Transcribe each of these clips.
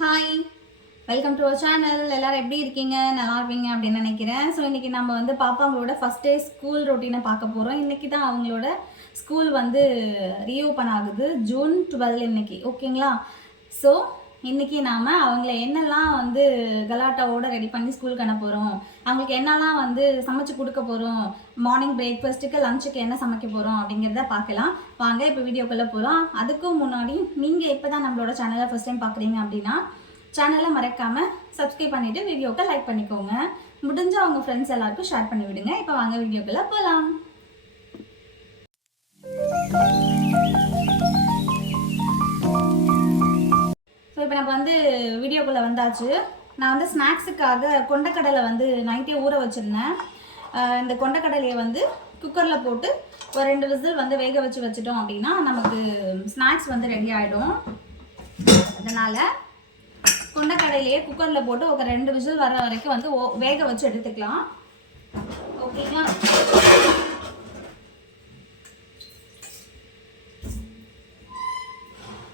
Hi, welcome to our channel. எல்லோரும் எப்படி இருக்கீங்க? நல்லா இருப்பீங்க அப்படின்னு நினைக்கிறேன். ஸோ இன்றைக்கி நம்ம வந்து பாப்பாங்களோட ஃபஸ்ட் டே ஸ்கூல் ரொட்டீனை பார்க்க போகிறோம். இன்றைக்கி தான் அவங்களோட ஸ்கூல் வந்து ரீஓப்பன் ஆகுது. ஜூன் 12 இன்னைக்கு, ஓகேங்களா? ஸோ இன்றைக்கி நாம் அவங்கள என்னெல்லாம் வந்து கலாட்டாவோடு ரெடி பண்ணி ஸ்கூலுக்கு அனுப்ப போகிறோம், அவங்களுக்கு என்னெல்லாம் வந்து சமைச்சு கொடுக்க போகிறோம், மார்னிங் பிரேக்ஃபாஸ்ட்டுக்கு லஞ்சுக்கு என்ன சமைக்க போகிறோம் அப்படிங்கிறத பார்க்கலாம். வாங்க இப்போ வீடியோக்குள்ளே போகிறோம். அதுக்கும் முன்னாடி நீங்கள் இப்போ தான் நம்மளோட சேனலை ஃபஸ்ட் டைம் பார்க்குறீங்க அப்படின்னா சேனலை மறக்காமல் சப்ஸ்கிரைப் பண்ணிவிட்டு வீடியோவை லைக் பண்ணிக்கோங்க. முடிஞ்ச அவங்க ஃப்ரெண்ட்ஸ் எல்லாருக்கும் ஷேர் பண்ணி விடுங்க. இப்போ வாங்க வீடியோக்குள்ளே போகலாம். ஸோ இப்போ நம்ம வந்து வீடியோக்குள்ளே வந்தாச்சு. நான் வந்து ஸ்நாக்ஸுக்காக கொண்டக்கடலை வந்து நைட்டே ஊற வச்சுருந்தேன். இந்த கொண்டக்கடலையை வந்து குக்கரில் போட்டு ஒரு 2 விசில் வந்து வேக வச்சுட்டோம் அப்படின்னா நமக்கு ஸ்நாக்ஸ் வந்து ரெடி ஆகிடும். அதனால் கொண்டக்கடலையே குக்கரில் போட்டு ஒரு 2 விசில் வர வரைக்கும் வந்து வேக வச்சு எடுத்துக்கலாம். ஓகேங்களா?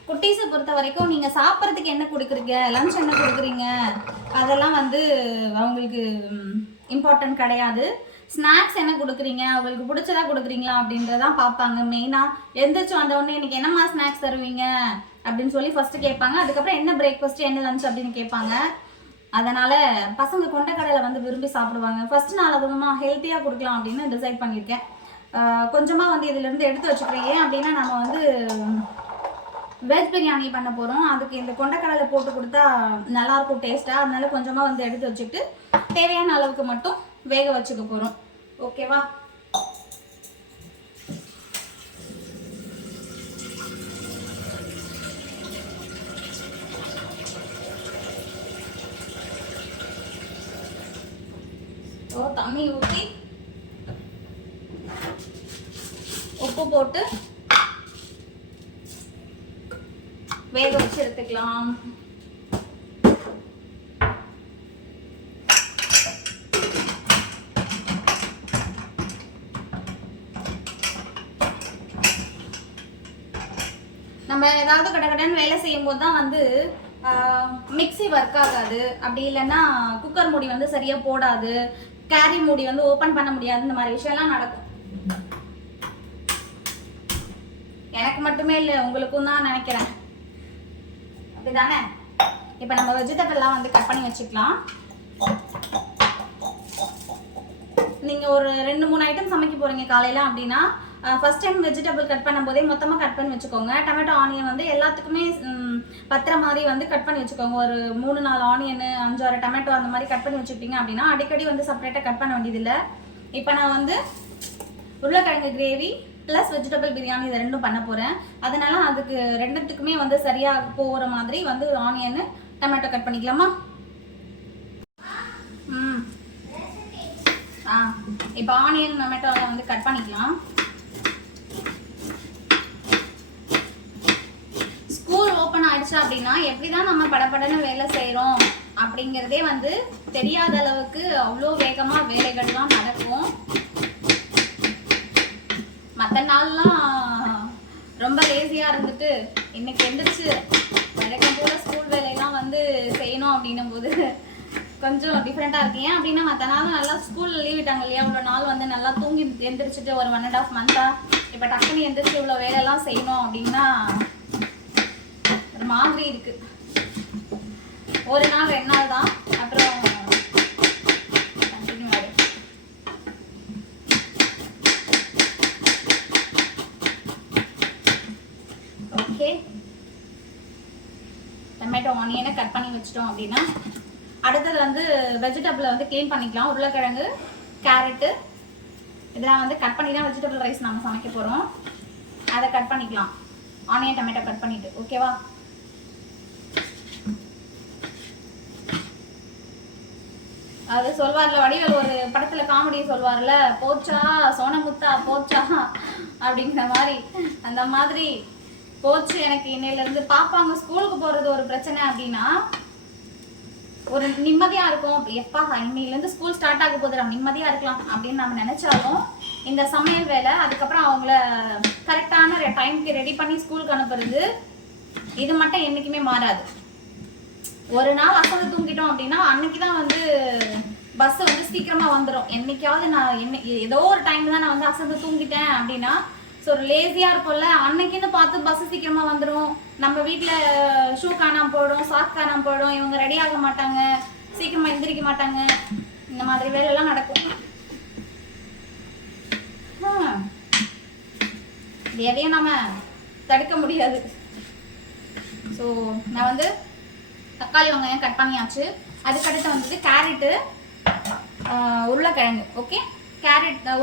குட்டீஸை பொறுத்த வரைக்கும் நீங்கள் சாப்பிட்றதுக்கு என்ன கொடுக்குறீங்க, லஞ்ச் என்ன கொடுக்குறீங்க, அதெல்லாம் வந்து அவங்களுக்கு இம்பார்ட்டன்ட் கிடையாது. ஸ்நாக்ஸ் என்ன கொடுக்குறீங்க, அவங்களுக்கு பிடிச்சதா கொடுக்குறீங்களா அப்படின்றதான் பார்ப்பாங்க மெயினாக. எந்திரிச்சு வந்தோடனே இன்றைக்கி என்னம்மா ஸ்நாக்ஸ் தருவீங்க அப்படின்னு சொல்லி ஃபஸ்ட்டு கேட்பாங்க. அதுக்கப்புறம் என்ன பிரேக்ஃபாஸ்ட்டு என்ன லஞ்ச் அப்படின்னு கேட்பாங்க. அதனால் பசங்க கொண்டக்கடலை வந்து விரும்பி சாப்பிடுவாங்க. ஃபஸ்ட்டு நான் அதுவுமா ஹெல்த்தியாக கொடுக்கலாம் அப்படின்னு டிசைட் பண்ணியிருக்கேன். கொஞ்சமாக வந்து இதிலேருந்து எடுத்து வச்சுக்கிறேன். ஏன் அப்படின்னா நம்ம வந்து வெஜ் பிரியாணி பண்ண போகிறோம். அதுக்கு இந்த கொண்டக்கடலை போட்டு கொடுத்தா நல்லாயிருக்கும் டேஸ்ட்டாக. அதனால கொஞ்சமாக வந்து எடுத்து வச்சுக்கிட்டு தேவையான அளவுக்கு மட்டும் வேக வச்சுக்க போகிறோம். ஓகேவா? தண்ணி ஊற்றி உப்பு போட்டு வேக வச்சு எடுத்துக்கலாம். நம்ம ஏதாவது கடகடன்னு வேலை செய்யும் போது தான் வந்து மிக்ஸி ஒர்க் ஆகாது. அப்படி இல்லைன்னா குக்கர் மூடி வந்து சரியாக போடாது, கேரி மூடி வந்து ஓப்பன் பண்ண முடியாது. இந்த மாதிரி விஷயம்லாம் நடக்கும். எனக்கு மட்டுமே இல்லை, உங்களுக்கும் தான் நினைக்கிறேன். அப்படிதானே? இப்போ நம்ம வெஜிடபிள்லாம் வந்து கட் பண்ணி வச்சுக்கலாம். நீங்கள் ஒரு 2-3 ஐட்டம் சமைக்க போகிறீங்க காலையில் அப்படின்னா ஃபஸ்ட் டைம் வெஜிடபிள் கட் பண்ணும்போதே மொத்தமாக கட் பண்ணி வச்சுக்கோங்க. டொமேட்டோ ஆனியன் வந்து எல்லாத்துக்குமே பத்திர மாதிரி வந்து கட் பண்ணி வச்சுக்கோங்க. ஒரு 3-4 ஆனியனு 5-6 டொமேட்டோ அந்த மாதிரி கட் பண்ணி வச்சுக்கிட்டீங்க அப்படின்னா அடிக்கடி வந்து செப்பரேட்டாக கட் பண்ண வேண்டியதில்லை. இப்போ நான் வந்து உருளைக்கிழங்கு கிரேவி ப்ளஸ் வெஜிடபிள் பிரியாணி இது 2ம் பண்ண போகிறேன். அதனால அதுக்கு 2த்துக்குமே வந்து சரியாக போகிற மாதிரி வந்து ஆனியனு டொமேட்டோ கட் பண்ணிக்கலாமா? இப்போ ஆனியன் டொமேட்டோவை வந்து கட் பண்ணிக்கலாம். ஸ்கூல் ஓப்பன் ஆயிடுச்சு அப்படின்னா எப்படிதான் நம்ம படப்படன்னு வேலை செய்கிறோம் அப்படிங்கிறதே வந்து தெரியாத அளவுக்கு அவ்வளோ வேகமாக வேலைகள்லாம் நடக்கும். மற்ற நாள்லாம் ரொம்ப லேசியாக இருந்துட்டு இன்னைக்கு எந்திரிச்சு வழக்கம் போல ஸ்கூல் வேலையெல்லாம் வந்து செய்யணும் அப்படின்னும் போது கொஞ்சம் டிஃப்ரெண்ட்டாக இருக்கு. ஏன் அப்படின்னா மற்ற நாளும் நல்லா ஸ்கூல் லீவ் விட்டாங்க இல்லையா, இவ்வளோ நாள் வந்து நல்லா தூங்கி எந்திரிச்சிட்டு ஒரு 1.5 மந்த்தாக இப்போ டக்குன்னு எந்திரிச்சு இவ்வளோ வேலையெல்லாம் செய்யணும் அப்படின்னா ஒரு மாதிரி இருக்கு. ஒரு நாள் 2 நாள் தான், அப்புறம் கண்டினியூ ஆகும். ஓகே, டொமேட்டோ ஆனியனை கட் பண்ணி வச்சிட்டோம் அப்படின்னா அடுத்தது வந்து வெஜிடபிளை வந்து க்ளீன் பண்ணிக்கலாம். உருளைக்கிழங்கு, கேரட்டு இதெல்லாம் வந்து கட் பண்ணி தான் வெஜிடபிள் ரைஸ் நம்ம சமைக்க போகிறோம். அதை கட் பண்ணிக்கலாம். ஆனியன் டொமேட்டோ கட் பண்ணிவிட்டு. ஓகேவா? அது சொல்வார்ல வடிவேல் ஒரு படத்தில் காமெடி சொல்வார்ல, போச்சா சோனமுத்தா போச்சா அப்படிங்கிற மாதிரி. அந்த மாதிரி போச்சு எனக்கு. இன்னையிலேருந்து பாப்பாங்க ஸ்கூலுக்கு போகிறது ஒரு பிரச்சனை அப்படின்னா ஒரு நிம்மதியாக இருக்கும். எப்பா இன்னையிலேருந்து ஸ்கூல் ஸ்டார்ட் ஆக போகுது, நம்ம நிம்மதியாக இருக்கலாம் அப்படின்னு நம்ம நினச்சாலும் இந்த சமையல் வேலை, அதுக்கப்புறம் அவங்கள கரெக்டான டைமுக்கு ரெடி பண்ணி ஸ்கூலுக்கு அனுப்புறது, இது மட்டும் என்றைக்குமே மாறாது. ஒரு நாள் அசந்து தூங்கிட்டோம் அப்படின்னா அன்னைக்கு தான் வந்து பஸ் வந்து சீக்கிரமா வந்துடும். என்னைக்காவது நான் ஏதோ ஒரு டைம் தான் நான் வந்து அசந்து தூங்கிட்டேன் அப்படின்னா ஸோ ஒரு லேசியா இருக்கும்ல, அன்னைக்குன்னு பார்த்து பஸ் சீக்கிரமா வந்துடும். நம்ம வீட்டில் ஷூ காணாம போயிடும், சாக் காணாம போயிடும், இவங்க ரெடி ஆக மாட்டாங்க, சீக்கிரமா எந்திரிக்க மாட்டாங்க, இந்த மாதிரி வேலையெல்லாம் நடக்கும். எதையும் நம்ம தடுக்க முடியாது. ஸோ நான் வந்து தக்காளி வெங்காயம் கட் பண்ணியாச்சு. அதுக்கடுத்து வந்துட்டு கேரட்டு, உருளைக்கிழங்கு. ஓகே,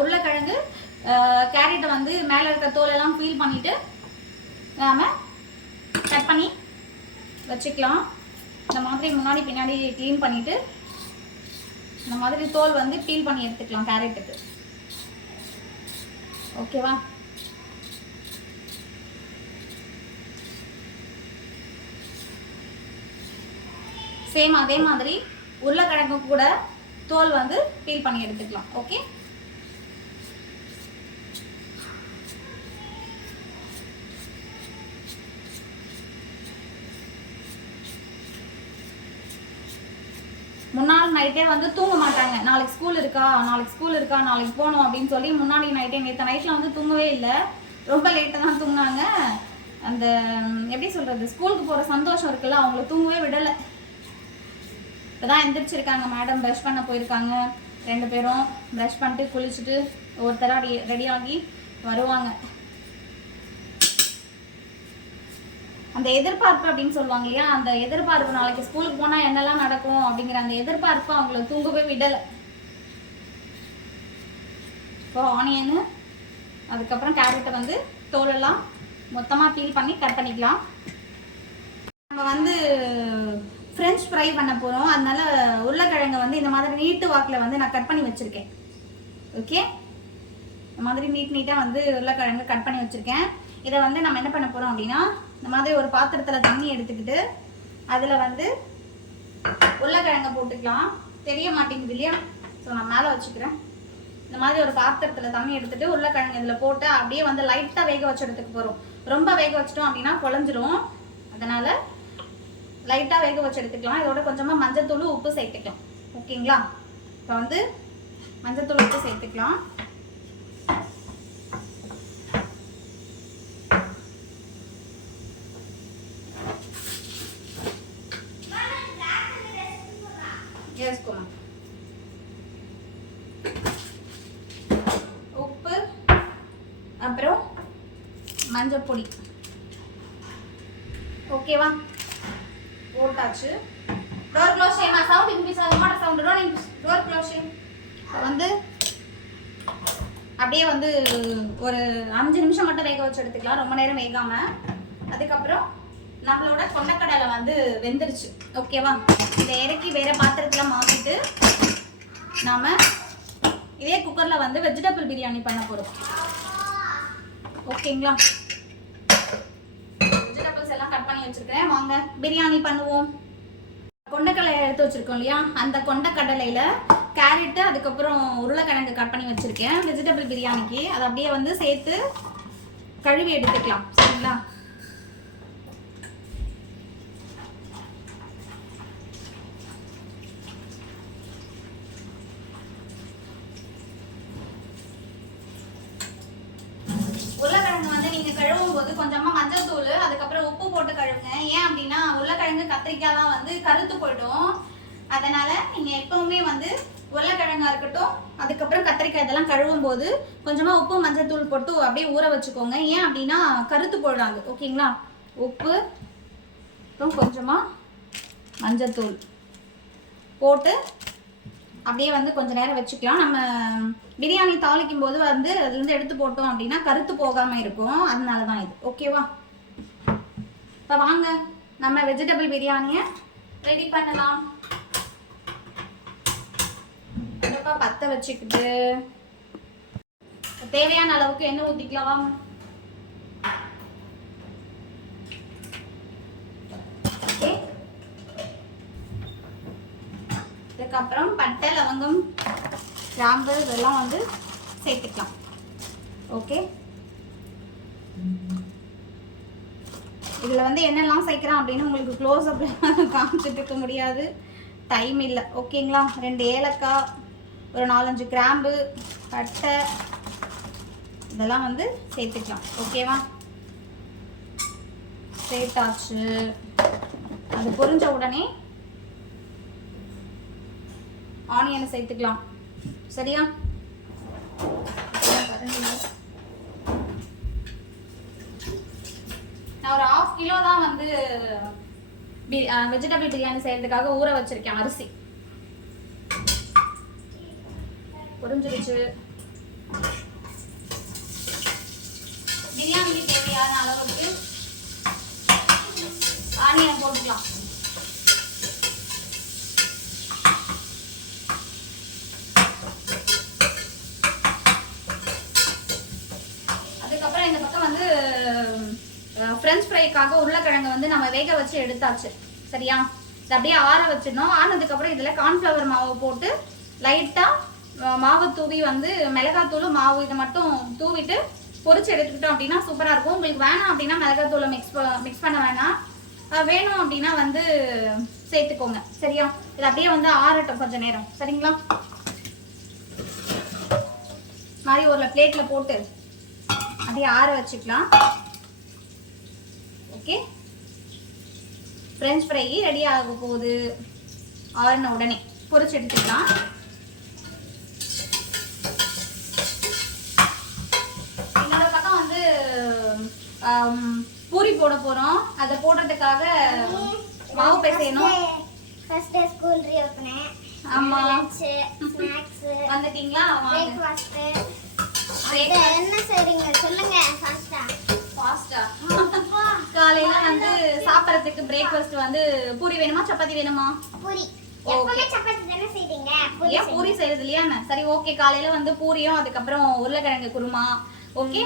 உருளைக்கிழங்கு கேரட்டை வந்து மேலே இருக்க தோலெல்லாம் ஃபீல் பண்ணிவிட்டு நாம் கட் பண்ணி வச்சுக்கலாம். இந்த மாதிரி முன்னாடி பின்னாடி க்ளீன் பண்ணிவிட்டு இந்த மாதிரி தோல் வந்து பீல் பண்ணி எடுத்துக்கலாம் கேரட்டுக்கு. ஓகேவா? சேம் அதே மாதிரி உருளைக்கிழங்கு கூட தோல் வந்து பீல் பண்ணி எடுத்துக்கலாம். ஓகே, முன்னாள் நைட்டே வந்து தூங்க மாட்டாங்க. நாளைக்கு ஸ்கூல் இருக்கா, நாளைக்கு போகணும் அப்படின்னு சொல்லி முன்னாடி நைட்டே, நேற்று நைட்டில் வந்து தூங்கவே இல்லை, ரொம்ப லேட்டாக தான் தூங்கினாங்க. அந்த எப்படி சொல்கிறது, ஸ்கூலுக்கு போகிற சந்தோஷம் இருக்குல்ல, அவங்கள தூங்கவே விடலை. இப்போ தான் எந்திரிச்சிருக்காங்க. மேடம் ப்ரஷ் பண்ண போயிருக்காங்க. 2 பேரும் ப்ரஷ் பண்ணிட்டு குளிச்சுட்டு ஒருத்தராக ரெடி ஆகி வருவாங்க. அந்த எதிர்பார்ப்பு அப்படின்னு சொல்லுவாங்க இல்லையா, அந்த எதிர்பார்ப்பு, நாளைக்கு ஸ்கூலுக்கு போனால் என்னெல்லாம் நடக்கும் அப்படிங்கிற அந்த எதிர்பார்ப்பு அவங்கள தூங்கவே விடலை. இப்போ ஆனியனு, அதுக்கப்புறம் கேரட்டை வந்து தோலெல்லாம் மொத்தமாக பீல் பண்ணி கட் பண்ணிக்கலாம். நம்ம வந்து ஃப்ரெஞ்ச் ஃப்ரை பண்ண போகிறோம். அதனால உருளைக்கிழங்கை வந்து இந்த மாதிரி நீட்டு வாக்கில் வந்து நான் கட் பண்ணி வச்சுருக்கேன். ஓகே, இந்த மாதிரி நீட்டாக வந்து உருளைக்கிழங்கு கட் பண்ணி வச்சுருக்கேன். இதை வந்து நம்ம என்ன பண்ண போகிறோம் அப்படின்னா, இந்த மாதிரி ஒரு பாத்திரத்தில் தண்ணி எடுத்துக்கிட்டு அதில் வந்து உருளைக்கிழங்கை போட்டுக்கலாம். தெரிய மாட்டேங்குது இல்லையா, ஸோ நான் மேலே வச்சுக்கிறேன். இந்த மாதிரி ஒரு பாத்திரத்தில் தண்ணி எடுத்துகிட்டு உருளைக்கிழங்கு இதில் போட்டு அப்படியே வந்து லைட்டாக வேக வச்சு எடுத்துக்க போகிறோம். ரொம்ப வேக வச்சிட்டோம் அப்படின்னா குழஞ்சிரும். அதனால் லைட்டாக வேக வச்சு எடுத்துக்கலாம். இதோட கொஞ்சமாக மஞ்சத்தூள், உப்பு சேர்த்துக்கலாம். ஓகேங்களா? இப்போ வந்து மஞ்சத்தூள், உப்பு சேர்த்துக்கலாம். உப்பு, அப்புறம் மஞ்சள் பொடி. ஓகேவா? போட்டாச்சு. டோர் க்ளோஸ் செய்யுமா? சவுண்ட் இன்க்ரீஸ் ஆகும். Water sound. டோர் க்ளோஸ் செய்யும். வந்து அப்படியே வந்து ஒரு 5 நிமிஷம் மட்டும் வேக வச்சு எடுத்துக்கலாம், ரொம்ப நேரம் வேகாமல். அதுக்கப்புறம் நம்மளோட கொண்டக்கடலை வந்து வெந்துருச்சு. ஓகேவா? இதை இறக்கி வேறு பாத்திரத்தில் மாற்றிட்டு நாம் இதே குக்கரில் வந்து வெஜிடபிள் பிரியாணி பண்ண போகிறோம். ஓகேங்களா? வெஜிடபிள்ஸ் எல்லாம் கட் பண்ணி வச்சுருக்கேன். வாங்க பிரியாணி பண்ணுவோம். கொண்டக்கடலை எடுத்து வச்சுருக்கோம் இல்லையா, அந்த கொண்டக்கடலையில் கேரட்டு, அதுக்கப்புறம் உருளைக்கிழங்கு கட் பண்ணி வச்சுருக்கேன் வெஜிடபிள் பிரியாணிக்கு. அதை அப்படியே வந்து சேர்த்து கழுவி எடுத்துக்கலாம். சரிங்களா? உருளைக்கிழங்கு வந்து நீங்கள் கழுவும் போது கொஞ்சமாக மஞ்சள் தூள், அதுக்கப்புறம் உப்பு போட்டு கழுவுங்க. ஏன் அப்படின்னா உருளைக்கிழங்கு கத்திரிக்காய்லாம் வந்து கருத்து போயிடும். அதனால் நீங்கள் எப்போவுமே வந்து உருளைக்கிழங்கா இருக்கட்டும், அதுக்கப்புறம் கத்திரிக்காய் இதெல்லாம் கழுவும் போது கொஞ்சமாக உப்பு, மஞ்சள் தூள் போட்டு அப்படியே ஊற வச்சுக்கோங்க. ஏன் அப்படின்னா கருத்து போயிடாது. ஓகேங்களா? உப்பு, அப்புறம் கொஞ்சமாக மஞ்சள் தூள் போட்டு அப்படியே வந்து கொஞ்சம் நேரம் வச்சுக்கலாம். நம்ம பிரியாணி தாளிக்கும் போது வந்து அதுலேருந்து எடுத்து போட்டோம் அப்படின்னா கருத்து போகாமல் இருக்கும். அதனால தான் இது. ஓகேவா? இப்போ வாங்க நம்ம வெஜிடபிள் பிரியாணியை ரெடி பண்ணலாம். அடுப்பா பற்ற வச்சுக்கிட்டு தேவையான அளவுக்கு எண்ணெய் ஊற்றிக்கலாம். ஓகே, இதுக்கப்புறம் பட்டை, லவங்கம், கிராம்பு இதெல்லாம் வந்து சேர்த்துக்கலாம். ஓகே, இதில் வந்து என்னெல்லாம் சேர்க்குறேன் அப்படின்னு உங்களுக்கு க்ளோஸ் அப் காமிச்சிட்டு இருக்க முடியாது, டைம் இல்லை. ஓகேங்களா? 2 ஏலக்காய், ஒரு 4-5 கிராம்பு, பட்டை, இதெல்லாம் வந்து சேர்த்துக்கலாம். ஓகேவா? சேர்த்தாச்சு. அது பொரிஞ்ச உடனே ஆனியனை சேர்த்துக்கலாம். சரியா? நான் ஒரு 1/2 கிலோ தான் வந்து வெஜிடபிள் பிரியாணி செய்யறதுக்காக ஊற வச்சிருக்கேன் அரிசி. புரிஞ்சிருச்சு. பிரியாணிக்கு தேவையான அளவுக்கு ஆனியன் போட்டுக்கலாம். அதுக்கப்புறம் இந்த பக்கம் வந்து ஃப்ரெஞ்ச் ஃப்ரைக்காக உருளைக்கிழங்கு வந்து நம்ம வேக வச்சு எடுத்தாச்சு. சரியா? இது அப்படியே ஆற வச்சிடணும். ஆனதுக்கப்புறம் இதில் கார்ன்ஃப்ளவர் மாவு போட்டு லைட்டாக மாவு தூவி வந்து மிளகாத்தூள் மாவு இதை மட்டும் தூவிட்டு பொரிச்சு எடுத்துக்கிட்டோம் அப்படின்னா சூப்பராக இருக்கும். உங்களுக்கு வேணாம் அப்படின்னா மிளகாத்தூளை மிக்ஸ் பண்ண வேணாம், வேணும் அப்படின்னா வந்து சேர்த்துக்கோங்க. சரியா? இது அப்படியே வந்து ஆறட்டும் கொஞ்சம் நேரம். சரிங்களா? மாதிரி ஒரு பிளேட்டில் போட்டு அப்படியே ஆற வச்சுக்கலாம். ஓகே, ஃப்ரெஞ்ச் ஃப்ரை ரெடி ஆக போகுது. ஆறின உடனே பொரிச்சு எடுத்துக்கலாம். இன்னொரு பக்கம் வந்து பூரி போட போறோம். அதை போடுறதுக்காக மாவு பிசையணும். First day school reopen. ஆமா, ஸ்நாக்ஸ் வந்துட்டீங்களா? பிரேக்ஃபாஸ்ட் என்ன செய்றீங்க சொல்லுங்க. ஃபாஸ்டா காலையில வந்து சாப்பிடறதுக்கு பிரேக்ஃபாஸ்ட் வந்து பூரி வேணுமா சப்பாத்தி வேணுமா? பூரி. எப்பவுமே சப்பாத்தி தானே செய்றீங்க. ஏன் பூரி செய்யறது இல்லையா? சரி, ஓகே. காலையில வந்து பூரியும் அதுக்கப்புறம் உருளைக்கிழங்கு குருமா. ஓகே,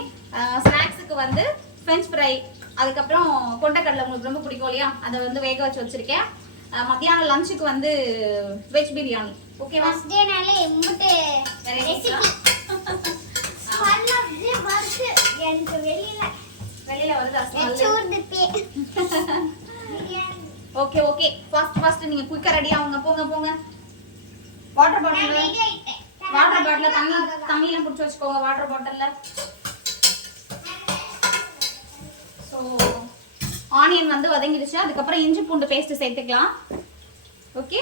ஸ்நாக்ஸுக்கு வந்து ஃப்ரெஞ்ச் ஃப்ரை, அதுக்கப்புறம் கொண்டைக்கடலை உங்களுக்கு ரொம்ப பிடிக்கும் இல்லையா, அதை வந்து வேக வச்சு வச்சிருக்கேன். மத்தியானம் லஞ்சுக்கு வந்து வெஜ் பிரியாணி. ஓகேவா? ஃபர்ஸ்ட் டேனாலே எம்முட்டு ரெசிபி பண்ணது வர்க் எனக்கு வெளியில வருது ஸ்மெல். ஓகே ஓகே, ஃபாஸ்ட் நீங்க குயிக்கா ரெடி ஆவுங்க. போங்க. வாட்டர் பாட்டில்ல தண்ணியில புடிச்சு வச்சுக்கோங்க. வாட்டர் பாட்டில்ல. சோ ஆனியன் வந்து வதங்கிடுச்சு. அதுக்கப்புறம் இஞ்சி பூண்டு பேஸ்ட் சேர்த்துக்கலாம். ஓகே,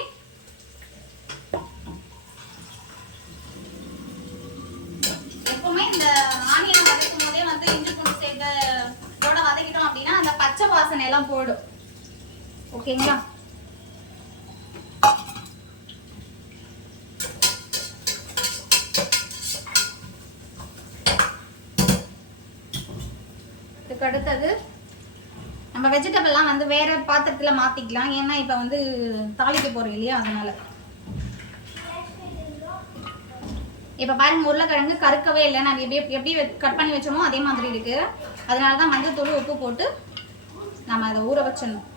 எப்பவுமே இந்த ஆனியன் வதக்கும் போதே வந்து இஞ்சி பூண்டு சேர்த்தோட வதக்கிட்டோம் அப்படின்னா அந்த பச்சை வாசனை எல்லாம் போயிடும். ஓகேங்களா? இதுக்கு அடுத்தது நம்ம வெஜிடபிள்லாம் வந்து வேற பாத்திரத்துல மாத்திக்கலாம். ஏன்னா இப்ப வந்து தாளிக்க போறோம் இல்லையா, அதனால. இப்ப பாருங்க, உருளைக்கிழங்கு கருக்கவே இல்லை. நம்ம எப்படி கட் பண்ணி வச்சோமோ அதே மாதிரி இருக்கு. அதனாலதான் மஞ்சள் உப்பு போட்டு நம்ம அதை ஊற வச்சிடணும்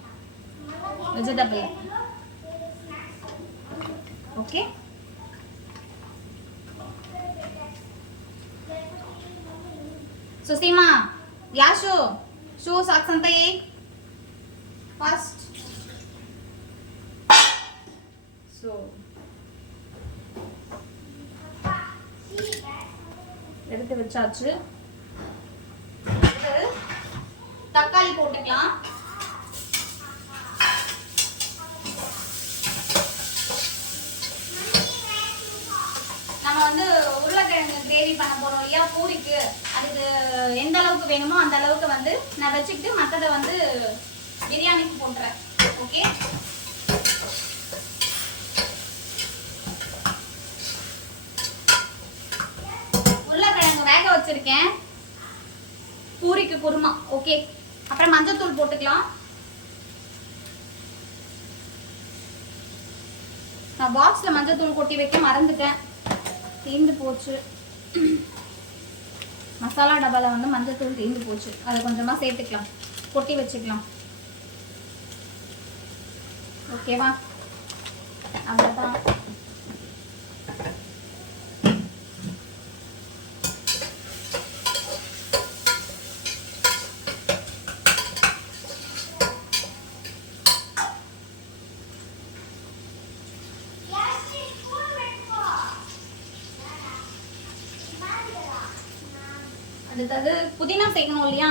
vegetable. Okay, சுசீமா, Yash, shoe socks అంతా ఫస్ట్. సో எடுத்து வச்சாச்சு. தக்காளி போட்டுக்கலாம். நம்ம வந்து உருளைக்கிழங்கு கிரேவி பண்ண போறோம் இல்லையா பூரிக்கு, அதுக்கு எந்த அளவுக்கு வேணுமோ அந்த அளவுக்கு வந்து நான் வச்சுக்கிட்டு மற்றதை வந்து பிரியாணிக்கு போட்டுறேன். ஓகே, உருளைக்கிழங்கு வேக வச்சிருக்கேன் பூரிக்கு குருமா. ஓகே, அப்புறம் மஞ்சத்தூள் போட்டுக்கலாம். நான் பாக்ஸ்ல மஞ்சத்தூள் கொட்டி வைக்க மறந்துட்டேன், தீந்து போச்சு. மசாலா டப்பால வந்து மஞ்சத்தூள் தீந்து போச்சு. அதை கொஞ்சமா சேர்த்துக்கலாம், கொட்டி வச்சுக்கலாம். ஓகேவா? அவ்வளோதான். அடுத்தது புதினா சேர்க்கணும் இல்லையா?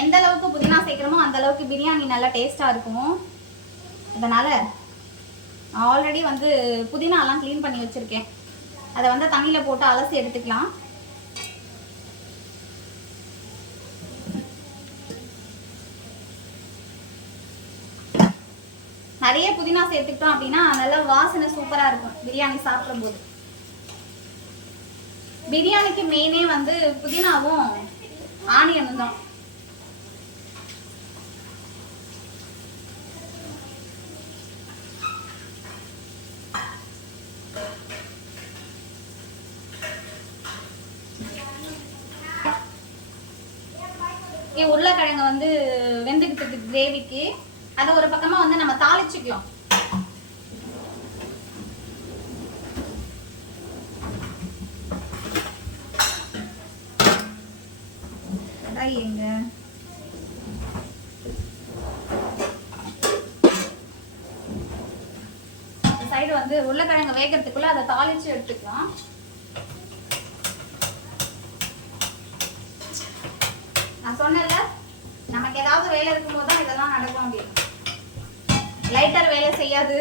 எந்த அளவுக்கு புதினா சேர்க்கிறோமோ அந்த அளவுக்கு பிரியாணி நல்லா டேஸ்ட்டாக இருக்கும். அதனால் ஆல்ரெடி வந்து புதினாலாம் க்ளீன் பண்ணி வச்சுருக்கேன். அதை வந்து தண்ணியில் போட்டு அலசி எடுத்துக்கலாம். நிறைய புதினா சேர்த்துக்கிட்டோம் அப்படின்னா நல்லா வாசனை சூப்பராக இருக்கும் பிரியாணி சாப்பிடும்போது. பிரியாணிக்கு மெயினே வந்து புதினாவும் ஆனியனும் தான். உருளைக்கிழங்கு வந்து வெந்துக்கிட்டு கிரேவிக்கு அதை ஒரு பக்கமா வந்து நம்ம தாளிச்சுக்கலாம். எங்க சைடு வந்து உருளைக்கிழங்கு வேகிறதுக்குள்ள அதை தாளிச்சு எடுத்துக்கலாம். நான் சொன்னேன்ல, நமக்கு ஏதாவது வேலை இருக்கும்போது தான் இதெல்லாம் நடக்கும் அப்படின்னு. லைட்டர் வேலை செய்யாது.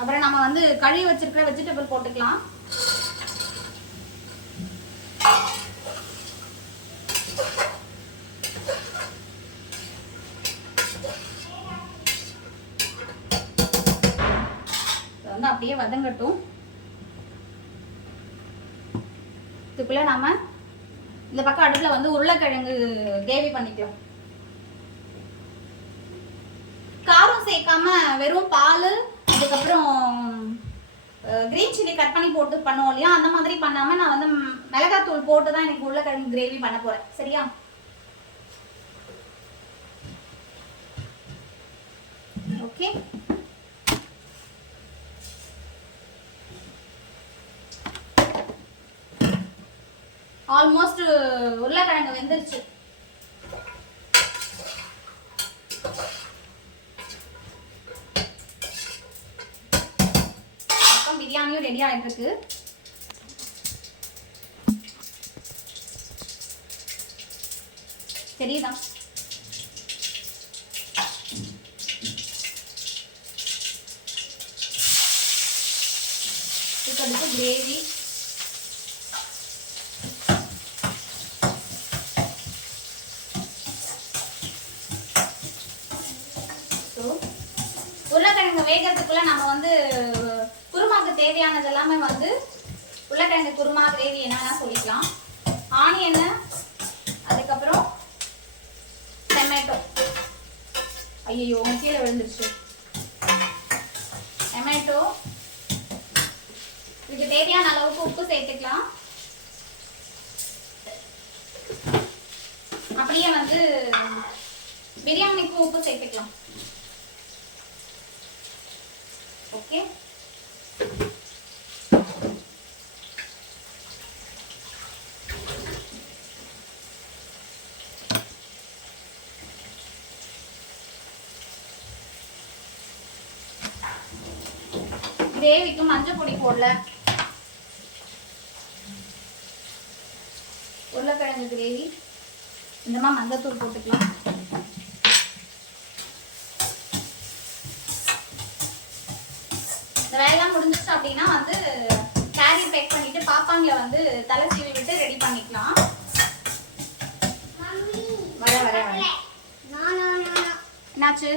அப்புறம் நம்ம வந்து கழுவி வச்சிருக்கிற வெஜிடபிள் போட்டுக்கலாம். வந்து அப்படியே வதங்கட்டும். இதுக்குள்ள நாம இந்த பக்கம் அடுப்புல வந்து உருளைக்கிழங்கு கிரேவி பண்ணிக்கலாம். காரம் சேர்க்காம வெறும் பால், அதுக்கப்புறம் கிரீன் சில்லி கட் பண்ணி போட்டு பண்ணுவோம் இல்லையா, அந்த மாதிரி பண்ணாம நான் வந்து மிளகாத்தூள் போட்டு தான் எனக்கு உருளைக்கிழங்கு கிரேவி பண்ண போறேன். சரியா? ஓகே. ஆல்மோஸ்ட் உருளைக்கிழங்கு வெந்துருச்சு. பிரியாணியும் ரெடி ஆயிட்டு இருக்கு. சரிதான். இதுக்கு கிரேவி உருளைக்கிழங்கு வேகிறதுக்குள்ள நம்ம வந்து குருமாக்கு தேவையானது எல்லாமே வந்து உருளைக்கிழங்கு குருமா கிரேவி என்னன்னா சொல்லிக்கலாம். ஆனியன், அதுக்கப்புறம் டொமேட்டோ. ஐயோ கீழே விழுந்துருச்சு. டொமேட்டோ, இதுக்கு தேவையான அளவுக்கு உப்பு சேர்த்துக்கலாம். அப்படியே வந்து பிரியாணிக்கு உப்பு சேர்த்துக்கலாம். ஓகே. கிரேவிக்கு மஞ்சள் பொடி போடல. உருளைக்கிழங்கு கிரேவி இந்த மாதிரி மஞ்சள் போட்டுக்கலாம். இந்த வேலைலாம் முடிஞ்சிச்சு அப்படின்னா வந்து கேரி பேக் பண்ணிட்டு பாப்பாங்களை வந்து தலை சீவி விட்டு ரெடி பண்ணிக்கலாம். வர வர வர என்னாச்சு?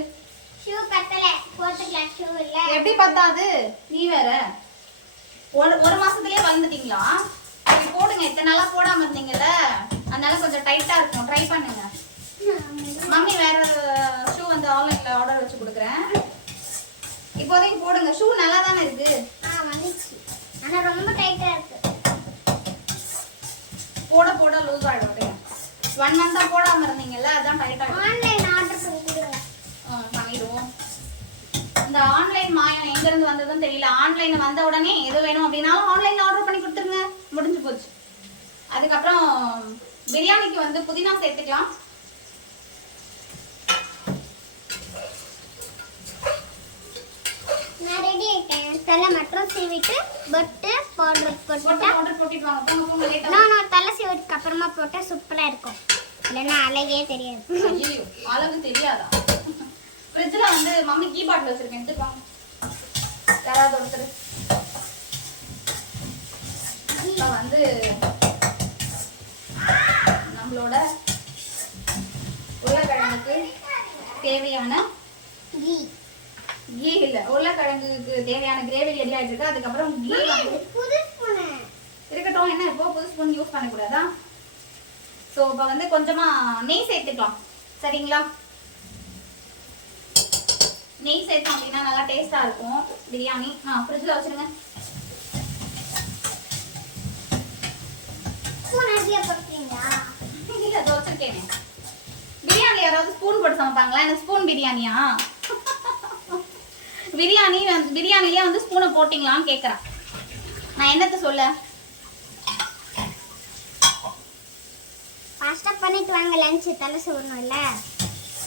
ஷூ பத்தல, போட்டுக்கலாம். ஷூ இல்ல. எப்படி பத்தாது? நீ வேற ஒரு மாசத்துலயே வந்துட்டீங்களா? அப்படி போடுங்க. இத்தனை நாளா போடாம இருந்தீங்கல்ல, அதனால கொஞ்சம் டைட்டா இருக்கும். ட்ரை பண்ணுங்க. மம்மி வேற ஷூ வந்து ஆன்லைன்ல ஆர்டர் வச்சு கொடுக்குறேன். இப்போதைக்கு போடுங்க. ஷூ நல்லா தானே இருக்கு. வந்துச்சு, ஆனா ரொம்ப டைட்டா இருக்கு. போட போட லூஸ் ஆயிடும். 1 மந்தா போடாம இருந்தீங்கல்ல, அதான் டைட்டா. ஆன்லைன் ஆர்டர் பண்ணி கொடுங்க. பண்ணிடுவோம். இந்த ஆன்லைன் மாயம் எங்க இருந்து வந்ததுன்னு தெரியல. ஆன்லைன் வந்த உடனே எது வேணும் அப்படின்னாலும் ஆன்லைன்ல ஆர்டர் பண்ணி கொடுத்துருங்க. முடிஞ்சு போச்சு. அதுக்கப்புறம் பிரியாணிக்கு வந்து புதினா சேர்த்துக்கலாம். தலை மட்டும் சீவிட்டு பொட்டு பவுடர் போட்டுட்டா போட்டுட்டு வாங்க. போங்க போங்க லேட்டா. நான் தலை சீவிட்டுக்கு அப்புறமா போட்டா சூப்பரா இருக்கும். இல்லைன்னா அழகே தெரியாது. ஐயோ அளவு தெரியாதா? ஃப்ரிட்ஜில் வந்து மம்மி கீ பாட்டில் வச்சிருக்கேன், எடுத்துட்டு வாங்க. யாராவது ஒருத்தர். இப்போ வந்து நம்மளோட உருளைக்கிழங்குக்கு தேவையான கீ கீ இல்லை, உருளைக்கிழங்குக்கு தேவையான கிரேவி ரெடி ஆகிட்டு இருக்கு. அதுக்கப்புறம் கீ வந்து புது ஸ்பூன் இருக்கட்டும். என்ன இப்போ புது ஸ்பூன் யூஸ் பண்ணக்கூடாதா? ஸோ இப்போ வந்து கொஞ்சமாக நெய் சேர்த்துக்கலாம், சரிங்களா? நெய் சேர்த்தோம் அப்படின்னா நல்லா டேஸ்ட்டாக இருக்கும் பிரியாணி. ஃப்ரிட்ஜில் வச்சுருங்க. ஸ்பூன் அதிகா போடுறீங்களா? இல்லை அதை வச்சுருக்கேனே. பிரியாணி யாராவது ஸ்பூன் போட்டு சமைப்பாங்களா? என்ன ஸ்பூன் பிரியாணியா? பிரியாணிலேயே வந்து ஸ்பூனை போட்டிங்களான்னு கேட்குறேன். நான் என்னத்தை சொல்ல? ஃபாஸ்ட்டாக பண்ணிட்டு வாங்க, லஞ்சு தலை சோறணும்ல.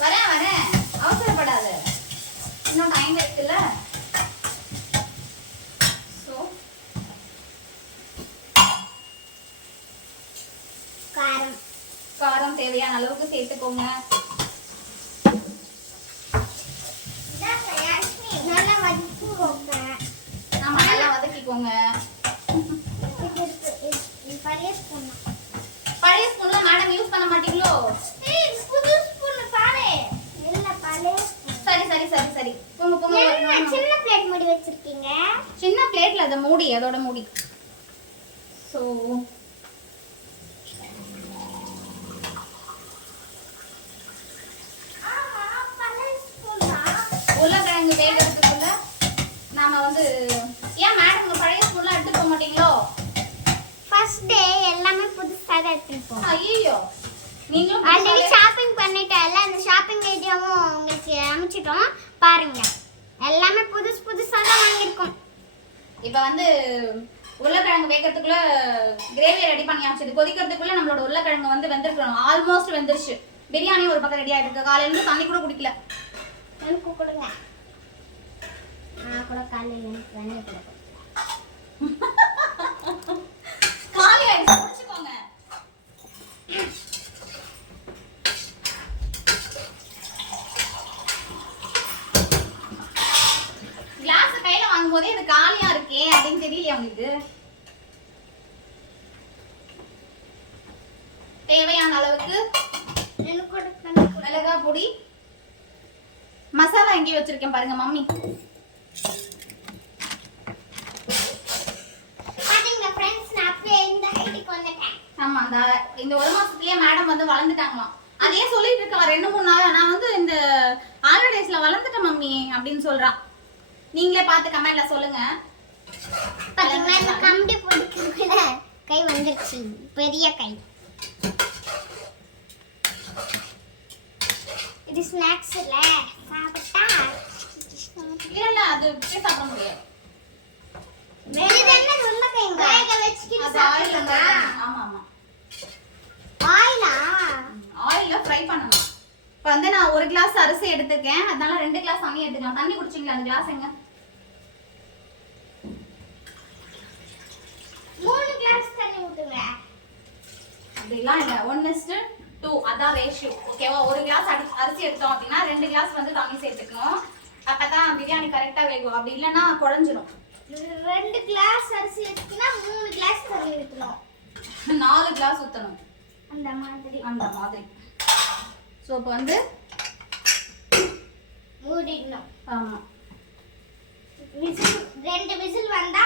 வரேன் அவசரப்படாது, இன்னும் டைம் இருக்குல்ல. ஸோ காரம் தேவையான அளவுக்கு சேர்த்துக்கோங்க. நல்லா வதக்கிக்கோங்க. ஆமா நல்லா வதக்கிக்கோங்க. பழைய ஸ்பூன் பழைய ஸ்பூன்ல மேடம் யூஸ் பண்ண மாட்டீங்களோ? புது ஸ்பூன் பாரு. இல்ல பழைய சரி சரி சரி சரி போங்க சின்ன பிளேட் மூடி வச்சிருக்கீங்க. சின்ன பிளேட்ல அத மூடி, அதோட மூடி. சோ உருளைக்கிழங்கு வேகிறதுக்குள்ள நாம வந்து ஏன் மேடம் பழைய ஸ்பூன்லாம் எடுத்துட்டு போக மாட்டீங்களோ? ஃபர்ஸ்ட் டே எல்லாமே புதுசா தான் எடுத்துட்டு போறோம். ஐயோ நீங்களும் ஆல்ரெடி ஷாப்பிங் பண்ணிட்டேன்ல, அந்த ஷாப்பிங் ஐடியாவும் உங்களுக்கு அனுப்பிச்சிட்டோம் பாருங்க. எல்லாமே புதுசா தான் வாங்கியிருக்கோம். இப்போ வந்து உருளைக்கிழங்கு வேகிறதுக்குள்ள கிரேவி ரெடி பண்ணியாச்சு. இது கொதிக்கிறதுக்குள்ள நம்மளோட உருளைக்கிழங்கு வந்து வெந்திருக்கணும். ஆல்மோஸ்ட் வெந்துருச்சு. பிரியாணி ஒரு பக்கம் ரெடி ஆயிட்டு இருக்கு. காலையில இருந்து தண்ணி கூட குடிக்கல. எனக்கு கொடுங்க. கூட காலையில எனக்கு தண்ணி கொடுங்க. காலி ஆயிடுச்சு, குடிச்சுக்கோங்க. கிளாஸ் கையில வாங்கும் போதே இது காலியா இருக்கே அப்படின்னு தெரியலையா உங்களுக்கு? தேவையான அளவுக்கு மிளகாய் பொடி, மசாலா எங்கேயும் வச்சிருக்கேன் பாருங்க மம்மி. பாத்தீங்களா फ्रेंड्स, நான் அப்படியே இந்த ஹைட்டுக்கு வந்துட்டேன். ஆமா இந்த ஒரு மாசத்துலயே மேடம் வந்து வளர்ந்துட்டாங்களாம். அதே சொல்லிட்டு இருக்கலாம் 2-3 நாள். நான் வந்து இந்த ஹாலிடேஸ்ல வளர்ந்துட்டேன் மம்மி அப்படின்னு சொல்றான். நீங்களே பார்த்து கமெண்ட்ல சொல்லுங்க. பாத்தீங்களா இந்த கம்பி போட்டுக்குள்ள கை வந்துருச்சு, பெரிய கை. இது ஸ்நாக்ஸ் இல்ல, சாப்பிட்டா இல்ல அது அப்படியே சாப்பிட முடியாது. இது என்ன உருளைக்கிழங்கு வேக வச்சிட்டு அது ஆயில்ல சாப்பிடுறதா? ஆமா ஆமா ஆயிலா? ஆயில்ல ஃப்ரை பண்ணணும். இப்போ வந்து நான் 1 கிளாஸ் அரிசி எடுத்துக்கேன், அதனால 2 கிளாஸ் தண்ணி எடுத்துக்கலாம். தண்ணி குடிச்சிங்களா? அந்த கிளாஸ் எங்க? 3 கிளாஸ் தண்ணி ஊத்துங்க. அப்படிலாம் இல்ல, 1:2 அதான் ரேஷியோ. ஓகேவா? 1 கிளாஸ் அரிசி எடுத்தோம் அப்படின்னா 2 கிளாஸ் வந்து தண்ணி சேர்த்துக்கணும். அப்பதான் பிரியாணி கரெக்டா வேகும். அப்படி இல்லைன்னா குழஞ்சிரும். 2 கிளாஸ் அரிசி எடுத்தீங்கன்னா 3 கிளாஸ் தண்ணி ஊத்தணும். 4 கிளாஸ் ஊத்தணும். அந்த மாதிரி ஸோ இப்போ வந்து மூடிடணும். ஆமா விசில் 2 விசில் வந்தா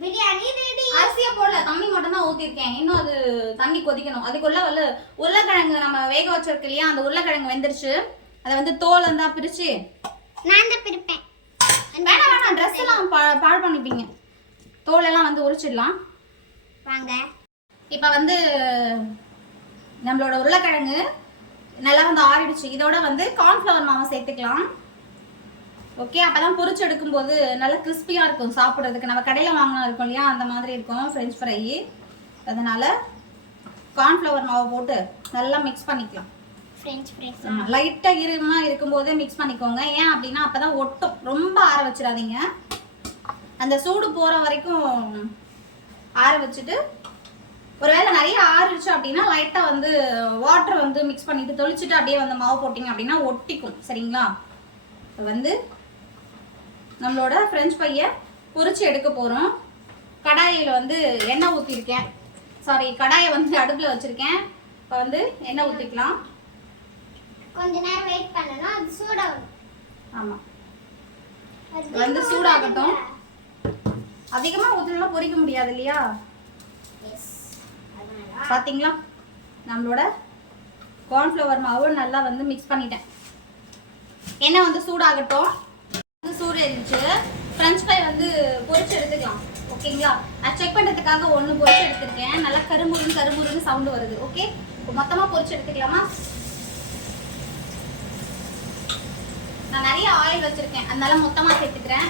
பிரியாணி ரெடி. அரிசியை போடல, தண்ணி மட்டும் தான் ஊத்திருக்கேன். இன்னும் அது தண்ணி கொதிக்கணும். அதுக்குள்ள வந்து உருளைக்கிழங்கு நம்ம வேக வச்சிருக்கு இல்லையா, அந்த உருளைக்கிழங்கு வெந்துருச்சு. அதை வந்து தோல் இருந்தா பிரிச்சு நான் தான் பிரிப்பேன். வேணாம் ட்ரெஸ் எல்லாம் பாழ் பண்ணிப்பீங்க. தோல் எல்லாம் வந்து உரிச்சிடலாம் வாங்க. இப்போ வந்து நம்மளோட உருளைக்கிழங்கு நல்லா வந்து ஆறிடுச்சு. இதோட வந்து கார்ன்ஃப்ளவர் மாவை சேர்த்துக்கலாம். ஓகே, அப்பதான் பொரிச்சு எடுக்கும்போது நல்லா கிறிஸ்பியா இருக்கும் சாப்பிட்றதுக்கு. நம்ம கடையில் வாங்கினா இருக்கும் இல்லையா, அந்த மாதிரி இருக்கும் ஃப்ரெஞ்ச் ஃப்ரை. அதனால கார்ன்ஃப்ளவர் மாவை போட்டு நல்லா மிக்ஸ் பண்ணிக்கலாம். ஃப்ரெஞ்ச் ஃப்ரைஸ் லைட்டாக ஈரமாக இருக்கும்போதே மிக்ஸ் பண்ணிக்கோங்க. ஏன் அப்படின்னா அப்பதான் ஒட்டும். ரொம்ப ஆற வச்சிடாதீங்க. அந்த சூடு போகிற வரைக்கும் ஆற வச்சுட்டு, ஒருவேளை நிறைய ஆறிடுச்சு அப்படின்னா லைட்டாக வந்து வாட்டர் வந்து மிக்ஸ் பண்ணிட்டு தொளிச்சுட்டு அப்படியே வந்து மாவு போட்டிங்க அப்படின்னா ஒட்டிக்கும். சரிங்களா? இப்போ வந்து நம்மளோட ஃப்ரெஞ்ச் ஃப்ரையை பொரிச்சு எடுக்க போகிறோம். கடாயில் வந்து எண்ணெய் ஊற்றிருக்கேன். கடாயை வந்து அடுப்பில் வச்சுருக்கேன். இப்போ வந்து எண்ணெய் ஊற்றிக்கலாம். கொஞ்ச நேரம் வெயிட் பண்ணனும், அது சூடாகும். ஆமாம், வந்து சூடாகட்டும். அதிகமாக ஊற்றினா பொரிக்க முடியாது இல்லையா? பார்த்தீங்களா, நம்மளோட கார்ன்ஃப்ளவர் மாவு நல்லா வந்து மிக்ஸ் பண்ணிட்டேன். எண்ணெய் வந்து சூடாகட்டும். சூடு இருந்துச்சு. ஃப்ரெஞ்ச் ஃப்ரை வந்து பொரிச்சு எடுத்துக்கலாம். ஓகேங்களா? நான் செக் பண்ணுறதுக்காக ஒன்று பொரிச்சு எடுத்துருக்கேன். நல்லா கருமுருன்னு சவுண்டு வருது. ஓகே, இப்போ மொத்தமாக பொரிச்சு எடுத்துக்கலாமா? நான் நிறைய ஆயில் வச்சுருக்கேன், அதனால மொத்தமாக சேர்த்துக்கிறேன்.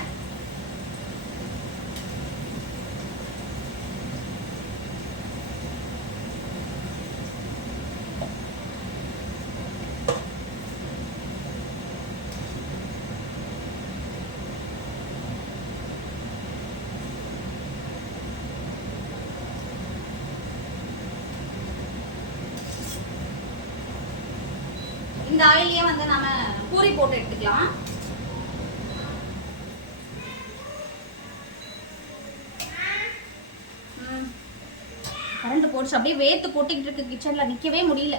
இந்த ஆயிலையே வந்து நாம பூரி போட்டு எடுத்துக்கலாம். கரண்ட் போடுச்சு, அப்படியே வேர்த்து போட்டுக்கிட்டு இருக்கு. கிச்சன்ல நிக்கவே முடியல.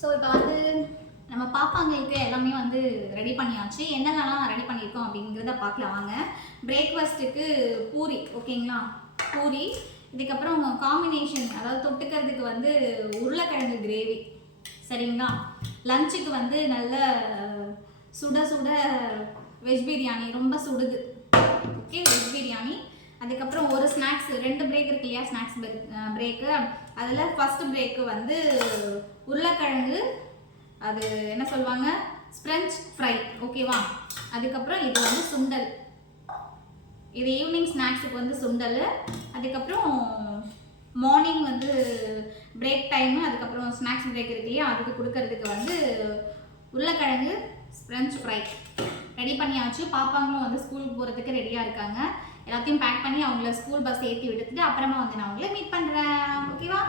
ஸோ இப்போ வந்து நம்ம பாப்பாங்களுக்கு எல்லாமே வந்து ரெடி பண்ணியாச்சு. என்னென்னலாம் ரெடி பண்ணியிருக்கோம் அப்படிங்கிறத பார்க்கலாம் வாங்க. பிரேக்ஃபாஸ்ட்டுக்கு பூரி. ஓகேங்களா? பூரி. இதுக்கப்புறம் காம்பினேஷன், அதாவது தொட்டுக்கிறதுக்கு வந்து உருளைக்கிழங்கு கிரேவி. சரிங்களா? லஞ்சுக்கு வந்து நல்ல சுட சுட வெஜ் பிரியாணி, ரொம்ப சுடுது. Okay, veg biryani. அதுக்கப்புறம் ஒரு ஸ்நாக்ஸ், 2 பிரேக் இருக்கு இல்லையா? Snacks break. அதில் ஃபஸ்ட்டு பிரேக்கு வந்து உருளைக்கிழங்கு, அது என்ன சொல்லுவாங்க, ஃப்ரெஞ்ச் ஃப்ரை. ஓகேவா? அதுக்கப்புறம் இது வந்து சுண்டல். இது ஈவினிங் ஸ்நாக்ஸுக்கு வந்து சுண்டல். அதுக்கப்புறம் மார்னிங் வந்து பிரேக் டைமு, அதுக்கப்புறம் ஸ்நாக்ஸ் பிரேக் இருக்கு இல்லையா, அதுக்கு கொடுக்கறதுக்கு வந்து உருளைக்கிழங்கு ஃப்ரெஞ்ச் ஃப்ரை ரெடி பண்ணியாச்சு. பாப்பாங்களும் வந்து ஸ்கூலுக்கு போகிறதுக்கு ரெடியாக இருக்காங்க. எல்லாத்தையும் பேக் பண்ணி அவங்கள ஸ்கூல் பஸ் ஏற்றி விட்டுட்டு அப்புறமா வந்து நான் அவங்கள மீட் பண்ணுறேன். ஓகேவா?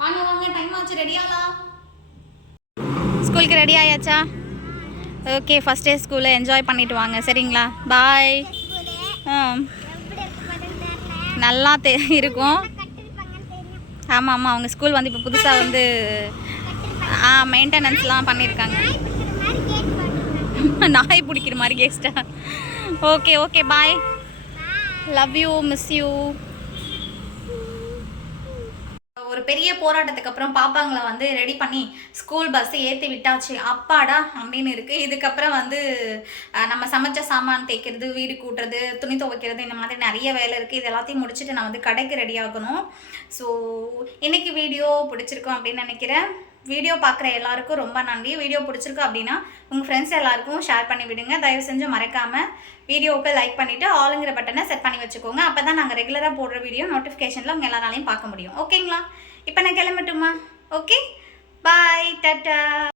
வாங்க வாங்க, டைம் ஆச்சு, ரெடியாகலாம். ஸ்கூலுக்கு ரெடி ஆயாச்சா? ஓகே, ஃபஸ்ட் டே ஸ்கூலை என்ஜாய் பண்ணிட்டு வாங்க. சரிங்களா? பாய். நல்லா இருக்கும். ஆமாம் ஆமாம், அவங்க ஸ்கூல் வந்து இப்போ புதுசாக வந்து மெயின்டெனன்ஸ்லாம் பண்ணியிருக்காங்க. நாய் பிடிக்கிற மாதிரி கேஸ்டா. Okay okay, bye. Love you, miss you. ஒரு பெரிய போராட்டத்துக்கு அப்புறம் பாப்பாங்களை வந்து ரெடி பண்ணி ஸ்கூல் பஸ்ஸை ஏற்றி விட்டாச்சு. அப்பாடா அப்படின்னு இருக்குது. இதுக்கப்புறம் வந்து நம்ம சமைச்ச சாமான் தேய்க்கிறது, வீடு கூட்டுறது, துணி துவைக்கிறது, இந்த மாதிரி நிறைய வேலை இருக்குது. இது எல்லாத்தையும் முடிச்சுட்டு நான் வந்து கடைக்கு ரெடி ஆகணும். ஸோ இன்றைக்கி வீடியோ பிடிச்சிருக்கோம் அப்படின்னு நினைக்கிறேன். வீடியோ பார்க்குற எல்லாருக்கும் ரொம்ப நன்றி. வீடியோ பிடிச்சிருக்கு அப்படின்னா உங்கள் ஃப்ரெண்ட்ஸ் எல்லாருக்கும் ஷேர் பண்ணி விடுங்க. தயவு செஞ்சு மறக்காமல் வீடியோவுக்கு லைக் பண்ணிவிட்டு ஆளுங்கிற பட்டனை செட் பண்ணி வச்சுக்கோங்க. அப்போ தான் நாங்கள் ரெகுலராக போடுற வீடியோ நோட்டிஃபிகேஷனில் உங்கள் எல்லாராலையும் பார்க்க முடியும். ஓகேங்களா? இப்போ நான் கிளம்பட்டுமா? ஓகே, பாய், டாட்டா.